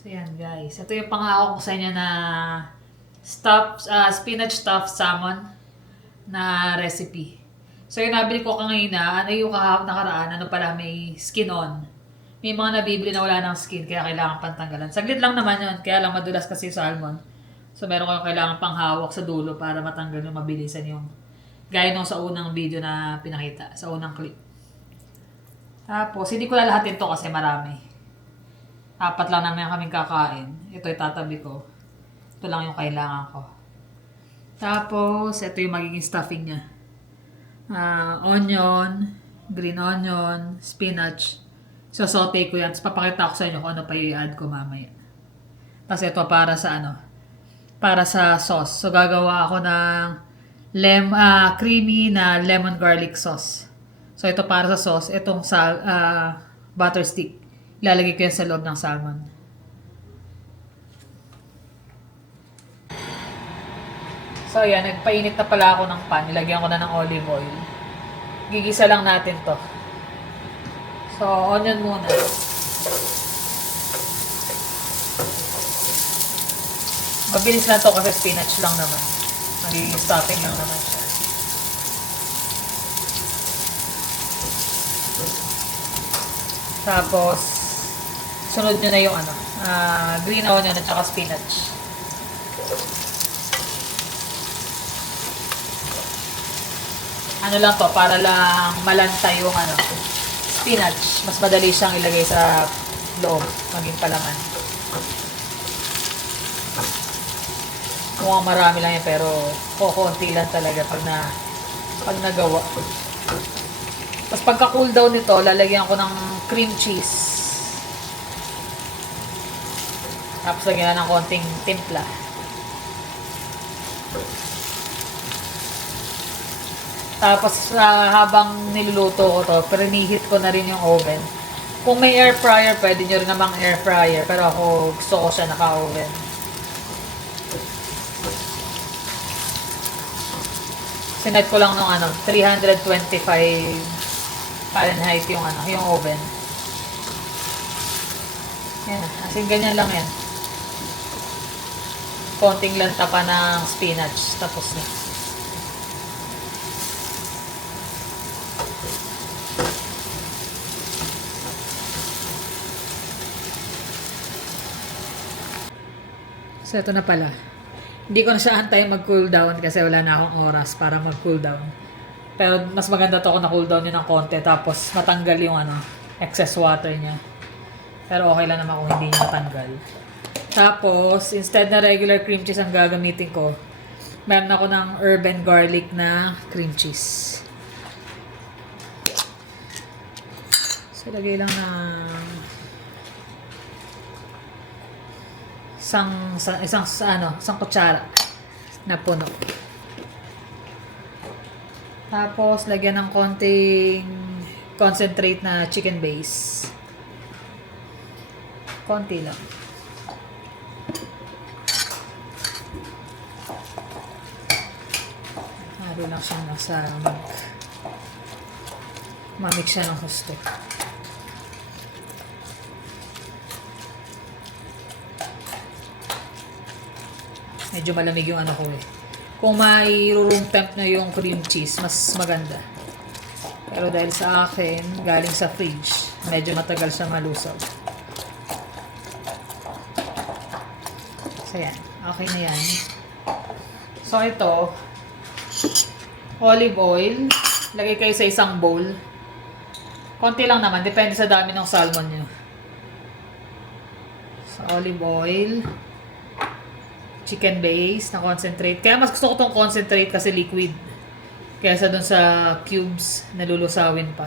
So yan guys, ito yung pangako ko sa inyo na spinach stuffed salmon na recipe. So yung nabili ko kanina, ano yung kahapon nakaraan, ano pala may skin on. May mga nabibili na wala ng skin kaya kailangan pantanggalan. Saglit lang naman yun, kaya lang madulas kasi yung salmon. So meron kayong kailangan panghawak sa dulo para matanggal yung mabilisan yung gaya nung sa unang video na pinakita, sa unang clip. Tapos hindi ko na lahat ito kasi marami. 4 lang naman kaming kakain. Ito itatabi ko. Ito lang yung kailangan ko. Tapos, ito yung magiging stuffing niya. Onion, green onion, spinach. So, saute ko yan. Tapos, papakita ko sa inyo kung ano pa i-add ko mamaya. Tapos, ito para sa para sa sauce. So, gagawa ako ng creamy na lemon garlic sauce. So, ito para sa sauce. Itong butter stick. Ilalagay ko yan sa loob ng salmon. So, yan. Nagpainit na pala ako ng pan. Nilagyan ko na ng olive oil. Gigisa lang natin to. So, onion muna. Mabilis na to kasi spinach lang naman. Magiging stuffing lang naman siya. Tapos, sunod nyo na yung green onion at saka spinach. Ano lang to, para lang malanta yung spinach. Mas madali siyang ilagay sa loob, maging palaman. Mukhang marami lang yan, pero kukunti lang talaga pag nagawa. Tapos pagka cool down nito, lalagyan ko ng cream cheese. Tapos lagyan na ng konting timpla. Tapos habang niluluto ko to, preheat ko na rin yung oven. Kung may air fryer, pwede nyo rin namang air fryer. Pero ako gusto ko siya naka-oven. Sinet ko lang ng 325 Fahrenheit yung oven. Yan, asin ganyan lang yan. Konting lanta pa ng spinach. Tapos na. So, ito na pala. Hindi ko na siya antay mag-cool down kasi wala na akong oras para mag-cool down. Pero mas maganda to kung na-cool down yun ng konti tapos matanggal yung excess water niya. Pero okay lang naman kung hindi niya matanggal. Tapos, instead na regular cream cheese ang gagamitin ko, meron ako ng herb and garlic na cream cheese. So, lagay lang ng isang kutsara na puno. Tapos, lagyan ng konting concentrate na chicken base. Konti lang. Halo lang siya nasa mamix siya ng gusto. Medyo malamig yung ko eh. Kung may room temp na yung cream cheese, mas maganda. Pero dahil sa akin, galing sa fridge, medyo matagal siya malusaw. So yan, okay na yan. So ito, olive oil. Lagay kayo sa isang bowl. Konti lang naman, depende sa dami ng salmon nyo. So olive oil. Chicken base na concentrate. Kaya mas gusto ko tong concentrate kasi liquid. Kaysa dun sa cubes na lulusawin pa.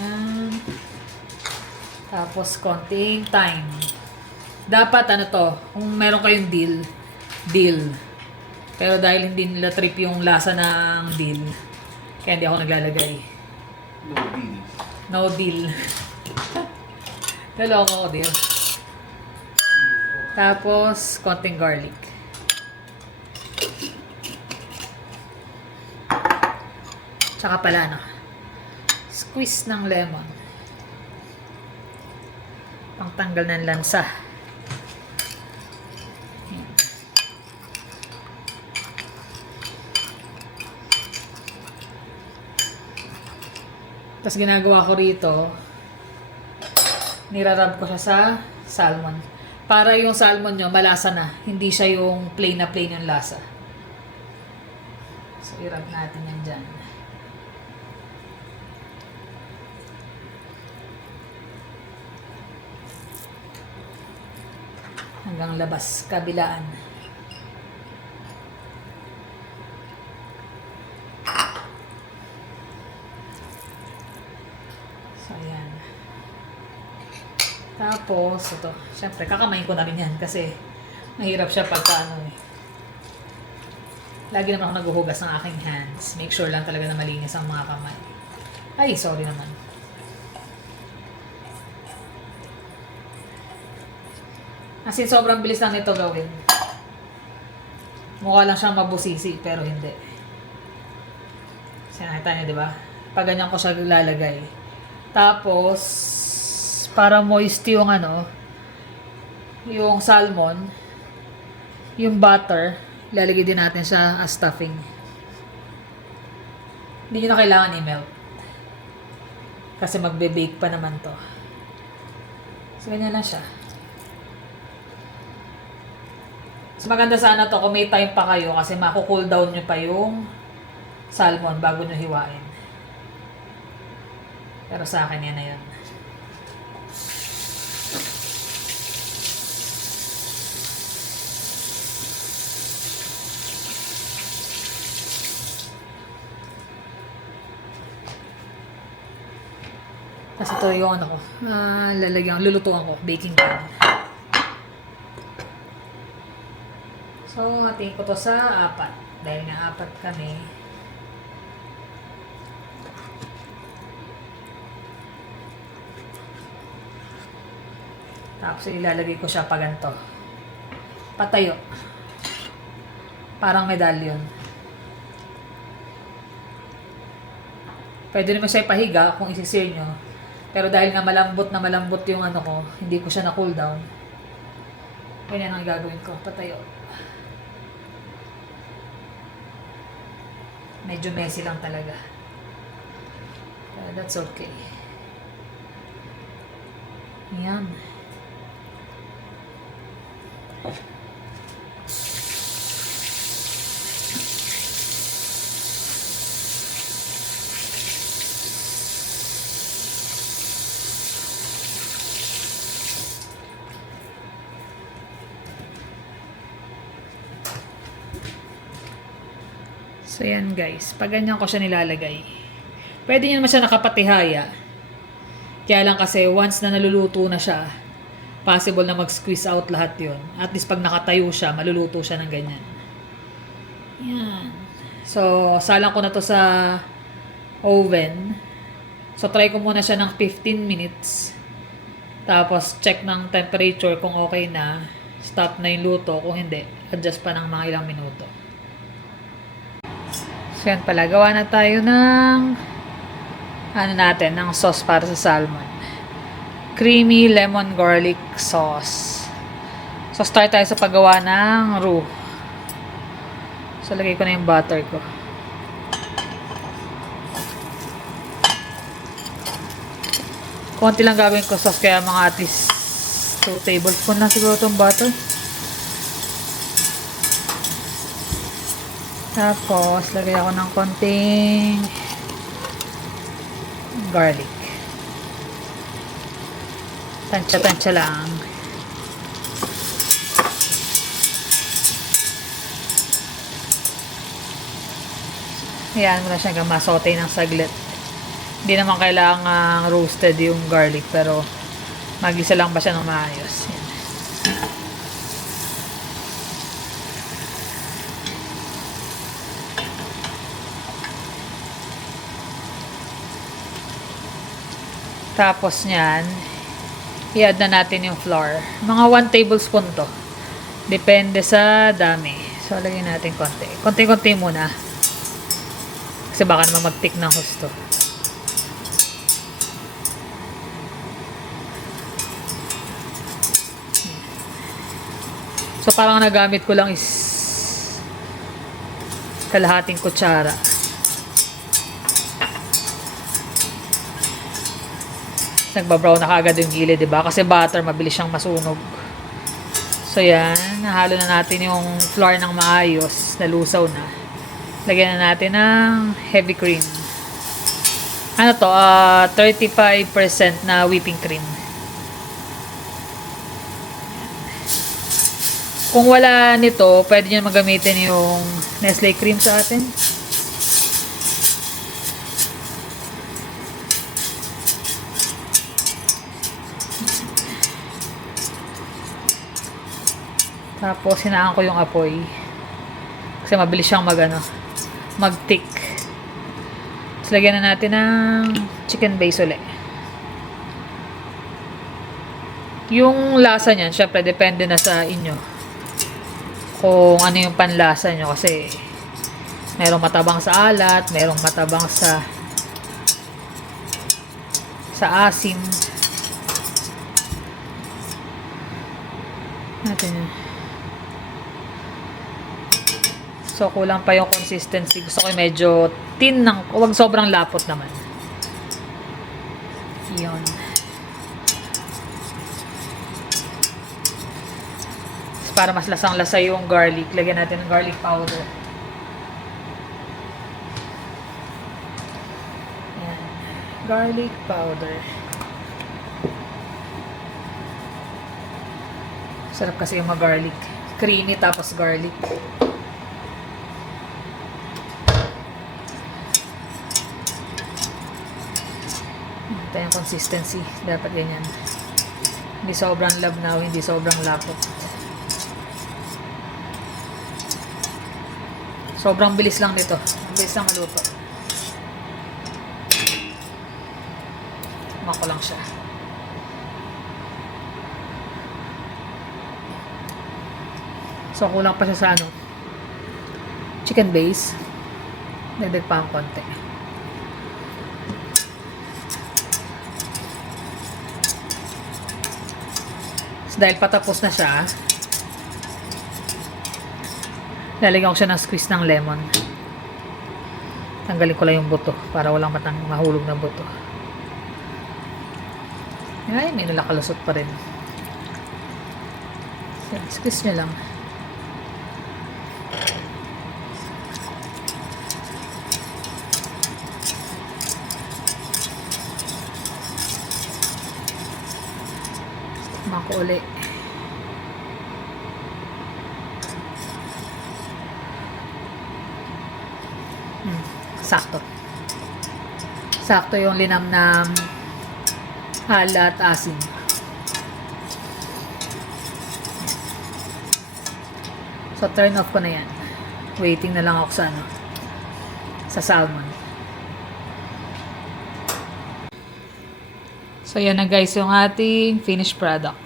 Yan. Tapos konting thyme. Dapat kung meron kayong dill. Pero dahil hindi nila trip yung lasa ng dill, kaya hindi ako naglalagay. No deal. Naloko ko deal. Tapos, konting garlic. Tsaka pala, squeeze ng lemon. Pangtanggal ng lansa. Tapos ginagawa ko rito, nirarab ko siya sa salmon. Para yung salmon nyo, malasa na. Hindi siya yung plain na plain yung lasa. So, irab natin yan dyan. Hanggang labas, kabilaan. So, ayan. Tapos, ito. Siyempre, kakamayin ko na rin yan kasi mahirap siya pagka Lagi naman ako naghuhugas ng aking hands. Make sure lang talaga na malinis ang mga kamay. Ay, sorry naman. As in, sobrang bilis lang nito gawin. Mukha lang siyang mabusisi, pero hindi. Sinakita niyo, di ba? Pag ganyan ko siya lalagay. Tapos, para moist yung yung salmon, yung butter, lalagay din natin siya as stuffing. Hindi nyo na kailangan i-melt. Kasi magbe-bake pa naman to. So, ganyan lang siya. So, maganda sana to kung may time pa kayo kasi maku-cool down nyo pa yung salmon bago nyo hiwain. Pero sa akin yan na yun. Kasi ito yung lulutuan ko, baking pan. So, hatiin ko to sa 4. Dahil nga 4 kami. Tapos ilalagay ko siya pa ganito. Patayo. Parang medallion. Pwede naman siya ipahiga kung isi-sear nyo. Pero dahil nga malambot na malambot yung ko, hindi ko siya na cool down. Ganyan ang gagawin ko. Patayo. Medyo messy lang talaga. That's okay. Yan. So, yan guys. Pag ganyan ko siya nilalagay. Pwede nyo naman siya nakapatihaya. Kaya lang kasi once na naluluto na siya, possible na mag-squeeze out lahat yon. At least pag nakatayo siya, maluluto siya ng ganyan. Yan. So, salang ko na to sa oven. So, try ko muna siya ng 15 minutes. Tapos, check ng temperature kung okay na. Stop na yung luto. Kung hindi, adjust pa ng mga ilang minuto. So, yan pala. Gawa na tayo ng ng sauce para sa salmon. Creamy lemon garlic sauce. So, start tayo sa paggawa ng roux. So, lagay ko na yung butter ko. Konti lang gawin ko sauce, kaya mga at least 2 tablespoon na siguro itong butter. Tapos, lagay ako ng konting garlic. Tansya-tansya lang. Hayaan mo na siya hanggang masaute ng saglit. Hindi naman kailangang roasted yung garlic, pero magisa lang ba siya ng maayos. Yan. Tapos niyan, i-add na natin yung flour. Mga 1 tablespoon to. Depende sa dami. So, lagyan natin konti. Konti-konti muna. Kasi baka naman mag-tick ng husto. So, parang nagamit ko lang is kalahating kutsara. Nagbabrown na kaagad yung gilid, diba? Kasi butter, mabilis siyang masunog. So, yan. Nahalo na natin yung flour ng maayos. Nalusaw na. Lagyan na natin ng heavy cream. Ano to? 35% na whipping cream. Kung wala nito, pwede nyo magamitin yung Nestle cream sa atin. Tapos, hinaan ko yung apoy. Kasi mabilis siyang mag-tick. Tapos, lagyan na natin ng chicken base ulit. Yung lasa niyan, syempre, depende na sa inyo. Kung ano yung panlasa nyo. Kasi, merong matabang sa alat, merong matabang sa asim. Natin yun. So, kulang pa yung consistency. Gusto ko medyo thin ng, huwag sobrang lapot naman. Yun. Para mas lasang-lasa yung garlic, lagyan natin ng garlic powder. Yan. Garlic powder. Sarap kasi yung mag-garlic. Creamy tapos garlic. Ito yung consistency. Dapat ganyan. Hindi sobrang labnaw, hindi sobrang lapot. Sobrang bilis lang nito. Bilis lang maluto. Mako lang siya. So, kulang pa siya sa chicken base. Dagdag pa ang konti. So, dahil patapos na siya, lalagyan ko siya ng squeeze ng lemon. Tanggalin ko lang yung buto para walang mahulog na buto. Ay, may nalakalusot pa rin. So, squeeze nyo lang. Tikman ko ulit. Sakto. Sakto yung linamnam alat asin. So, turn off ko na yan. Waiting na lang ako sa salmon. So, yan na guys yung ating finished product.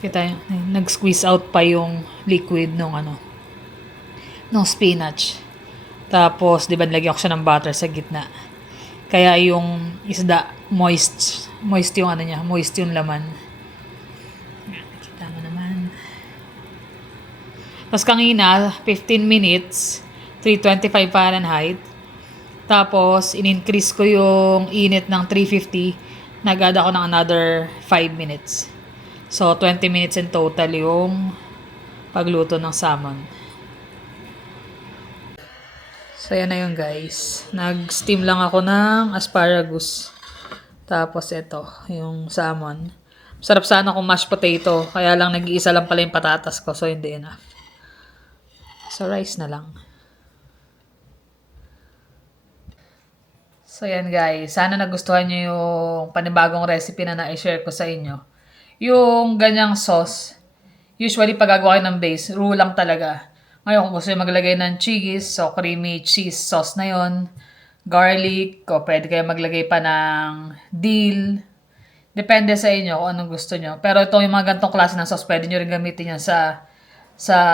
Kita yun, nag-squeeze out pa yung liquid nung spinach. Tapos, di ba nilagyan ko siya ng butter sa gitna. Kaya yung isda, moist yung moist yung laman. Kita mo naman. Tapos kanina, 15 minutes, 325 Fahrenheit. Tapos, in-increase ko yung init ng 350. Nag-add ako ng another 5 minutes. So, 20 minutes in total yung pagluto ng salmon. So, yan na yun guys. Nag-steam lang ako ng asparagus. Tapos ito, yung salmon. Sarap sana kung mashed potato. Kaya lang nag-iisa lang pala yung patatas ko. So, hindi enough. So, rice na lang. So, yan guys. Sana nagustuhan nyo yung panibagong recipe na na-share ko sa inyo. Yung ganyang sauce, usually pag gagawa kayo ng base, raw lang talaga. Ngayon, kung gusto nyo maglagay ng cheese, so creamy cheese sauce na yon. garlic, o pwede kayo maglagay pa ng dill. Depende sa inyo kung anong gusto nyo. Pero ito yung mga gantong klase ng sauce, pwede nyo rin gamitin yan sa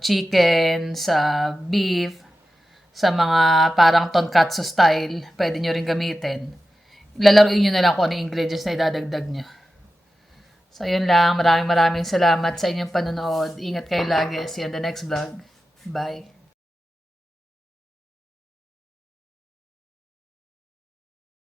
chicken, sa beef, sa mga parang tonkatsu style, pwede nyo rin gamitin. Lalaruin nyo na lang kung ano yung ingredients na idadagdag nyo. So, yun lang. Maraming salamat sa inyong panonood. Ingat kayo lagi. See you on the next vlog. Bye.